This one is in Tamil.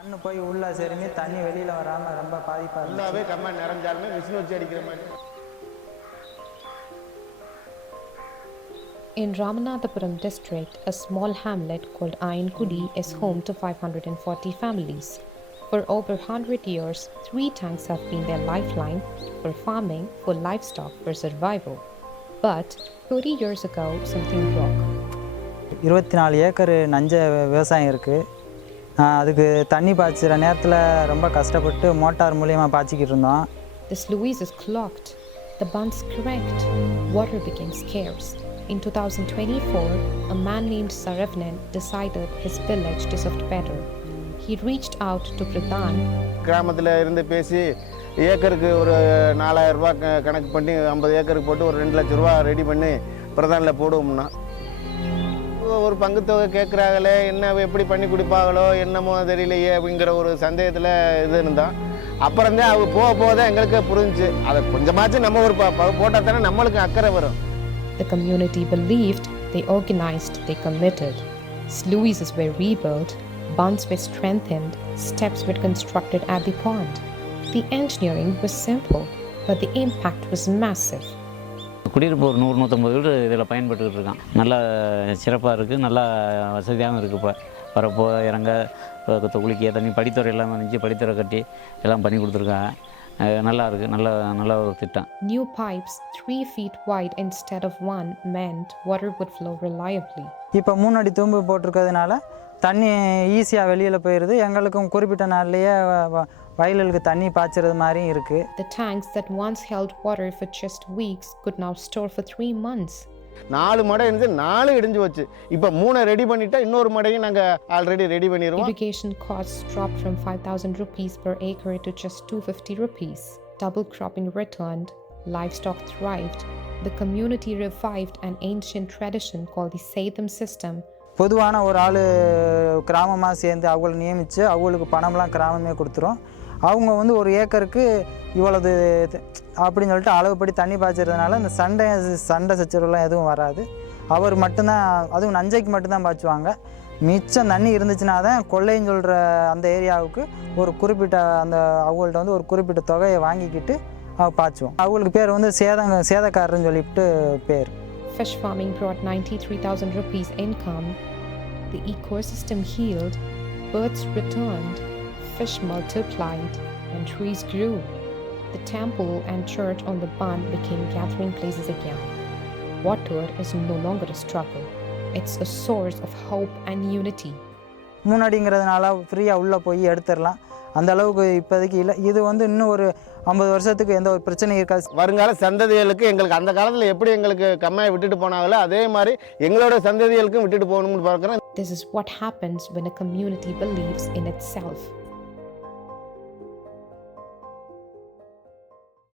மண்ணு போய் உள்ள செருமி தண்ணி வெளியில வராம ரொம்ப பாதிப்பா இருக்கு. ஃபுல்லாவே கம்மா நிறைஞ்சாலுமே மிஷின் வச்சு அடிக்கிற மாதிரி. In Ramanathapuram district, a small hamlet called Ayankudi is home to 540 families. For over 100 years, 3 tanks have been their lifeline for farming, for livestock, for survival. But 30 years ago, something broke. 24 acre நஞ்ச விவசாயம் இருக்குது. அதுக்கு தண்ணி பாய்ச்சிற நேரத்தில் ரொம்ப கஷ்டப்பட்டு மோட்டார் மூலியமாக பாய்ச்சிக்கிட்டு இருந்தோம். The sluice is clogged. The bunds cracked. Water became scarce. In 2024, a man named Saravnan decided his village deserved better. He reached out to Pradhan. கிராமத்தில் இருந்து பேசி ஏக்கருக்கு ஒரு 4000 ரூபா கணக்கு பண்ணி 50 ஏக்கருக்கு போட்டு ஒரு 2 லட்ச ரூபா ரெடி பண்ணி பிரதானில் போடுவோம்னா ஒரு பங்குத்தொகை கேட்குறாங்களே, என்ன எப்படி பண்ணி கொடுப்பாங்களோ என்னமோ தெரியலையே அப்படிங்கிற ஒரு சந்தேகத்தில் இது இருந்தால் அப்புறம் தான் அவங்க போக தான் எங்களுக்கு புரிஞ்சுச்சு. அதை கொஞ்சமாச்சும் நம்ம ஒரு போட்டால் தானே நம்மளுக்கு அக்கறை வரும். The community believed, they organized, they committed. Sluices were rebuilt, bunds were strengthened, steps were constructed at the pond. The engineering was simple, but the impact was massive. குடியிருப்பு ஒரு 100-150 வீடு இதில் பயன்பட்டுக்கிட்டு இருக்கான். நல்லா சிறப்பாக இருக்குது, நல்லா வசதியாகவும் இருக்குது. இப்போ வரப்போ இறங்க குளிக்க தண்ணி படித்துறை எல்லாம் இருந்துச்சு, படித்துறை கட்டி எல்லாம் பண்ணி கொடுத்துருக்காங்க. நல்லா இருக்குது, நல்ல ஒரு திட்டம். New pipes 3 feet wide instead of 1 meant water would flow reliably. இப்போ 3 அடி தூம்பு போட்டிருக்கிறதுனால தண்ணி ஈஸியாக வெளியில் போயிடுது. எங்களுக்கும் குறிப்பிட்ட நாள்லேயே வயலுக்கு தண்ணி பாய்ச்சறது மாதிரியும் இருக்குது. The tanks that once held water for just weeks could now store for 3 months. 4 மடை இருந்து 4 இடிஞ்சு வச்சு இப்போ 3 ரெடி பண்ணிட்டா இன்னொரு மடையும் நாங்கள் ஆல்ரெடி ரெடி பண்ணிடுவோம். Irrigation costs dropped from 5,000 rupees per acre to just 250 rupees. Double cropping returned, livestock thrived. The community revived an ancient tradition called the Saitham system. பொதுவான ஒரு ஆள் கிராமமாக சேர்ந்து அவங்கள நியமித்து அவங்களுக்கு பணம்லாம் கிராமமே கொடுத்துரும். அவங்க வந்து ஒரு ஏக்கருக்கு இவ்வளவு அப்படின்னு சொல்லிட்டு அளவுப்படி தண்ணி பாய்ச்சறதுனால இந்த சண்டை சச்சரவுலாம் எதுவும் வராது. அவர் மட்டும்தான், அதுவும் நஞ்சைக்கு மட்டும்தான் பாய்ச்சுவாங்க. மிச்சம் தண்ணி இருந்துச்சுன்னா தான் கொள்ளைன்னு சொல்கிற அந்த ஏரியாவுக்கு ஒரு குறிப்பிட்ட அந்த அவங்கள்ட்ட வந்து ஒரு குறிப்பிட்ட தொகையை வாங்கிக்கிட்டு பாய்ச்சுவோம். அவங்களுக்கு பேர் வந்து சேதக்காரன்னு சொல்லிவிட்டு பேர். Fish farming brought 93,000 rupees income. The ecosystem healed, birds returned, fish multiplied, and trees grew. The temple and church on the bund became gathering places again. Water is no longer a struggle. It's a source of hope and unity. முன்னாடிங்கிறதுனால ஃப்ரீயாக உள்ளே போய் எடுத்துடலாம். அந்த அளவுக்கு இப்போதைக்கு இல்லை. இது வந்து இன்னும் ஒரு 50 வருஷத்துக்கு எந்த ஒரு பிரச்சனையும் இருக்காது. வருங்கால சந்ததிகளுக்கு எங்களுக்கு அந்த காலத்தில் எப்படி எங்களுக்கு கம்மாயை விட்டுட்டு போனாங்களோ அதே மாதிரி எங்களோட சந்ததிகளுக்கும் விட்டுட்டு போகணும்னு பார்க்குறேன். This is what happens when a community believes in itself.